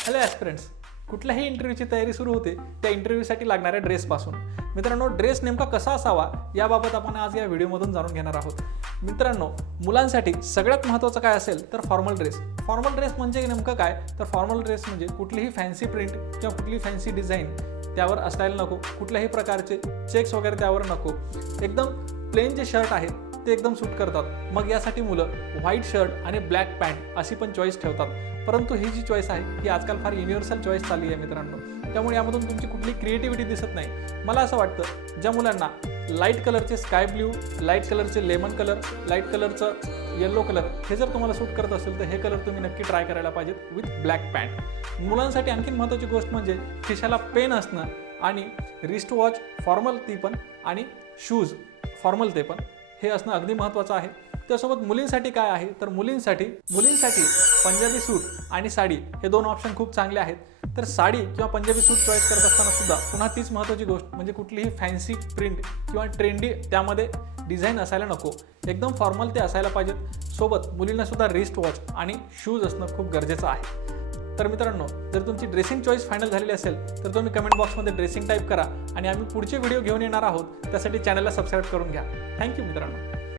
Hello aspirants, कुठल्याही इंटरव्ह्यूची तयारी सुरू होते त्या इंटरव्ह्यूसाठी लागणाऱ्या ड्रेसपासून. मित्रांनो, ड्रेस नेमका कसा असावा याबाबत आपण आज या व्हिडिओमधून जाणून घेणार आहोत. मित्रांनो, मुलांसाठी सगळ्यात महत्त्वाचं काय असेल तर फॉर्मल ड्रेस. फॉर्मल ड्रेस म्हणजे नेमकं काय तर फॉर्मल ड्रेस म्हणजे कुठलीही फॅन्सी प्रिंट किंवा कुठली फॅन्सी डिझाईन त्यावर असायला नको, कुठल्याही प्रकारचे चेक्स वगैरे त्यावर नको. एकदम प्लेन जे शर्ट आहेत ते एकदम सूट करतात. मग यासाठी मुलं व्हाईट शर्ट आणि ब्लॅक पॅन्ट अशी पण चॉईस ठेवतात. परंतु ही जी चॉईस आहे ही आजकाल फार युनिव्हर्सल चॉईस चालली आहे मित्रांनो. त्यामुळे यामधून तुमची कुठली क्रिएटिव्हिटी दिसत नाही. मला असं वाटतं ज्या मुलांना लाईट कलरचे स्काय ब्ल्यू, लाईट कलरचे लेमन कलर, लाईट कलरचं येल्लो कलर हे जर तुम्हाला सूट करत असेल तर हे कलर तुम्ही नक्की ट्राय करायला पाहिजेत विथ ब्लॅक पॅन्ट. मुलांसाठी आणखीन महत्त्वाची गोष्ट म्हणजे खिशाला पेन असणं आणि रिस्ट वॉच फॉर्मल ती पण आणि शूज फॉर्मल ते पण हे असणं अगदी महत्त्वाचं आहे. त्यासोबत मुलींसाठी काय आहे तर मुलींसाठी पंजाबी सूट आणि साडी हे दोन ऑप्शन खूप चांगले आहेत. तर साडी किंवा पंजाबी सूट चॉईस करत असताना सुद्धा पुन्हा तीच महत्त्वाची गोष्ट म्हणजे कुठलीही फॅन्सी प्रिंट किंवा ट्रेंडी त्यामध्ये डिझाईन असायला नको. एकदम फॉर्मल ते असायला पाहिजेत. सोबत मुलींना सुद्धा रिस्ट वॉच आणि शूज असणं खूप गरजेचं आहे. तर मित्रांनो, जर तुमची ड्रेसिंग चॉईस फायनल झालेली असेल तर तुम्ही कमेंट बॉक्समध्ये ड्रेसिंग टाईप करा आणि आम्ही पुढचे व्हिडिओ घेऊन येणार आहोत. त्यासाठी चॅनलला सबस्क्राईब करून घ्या. थँक्यू मित्रांनो.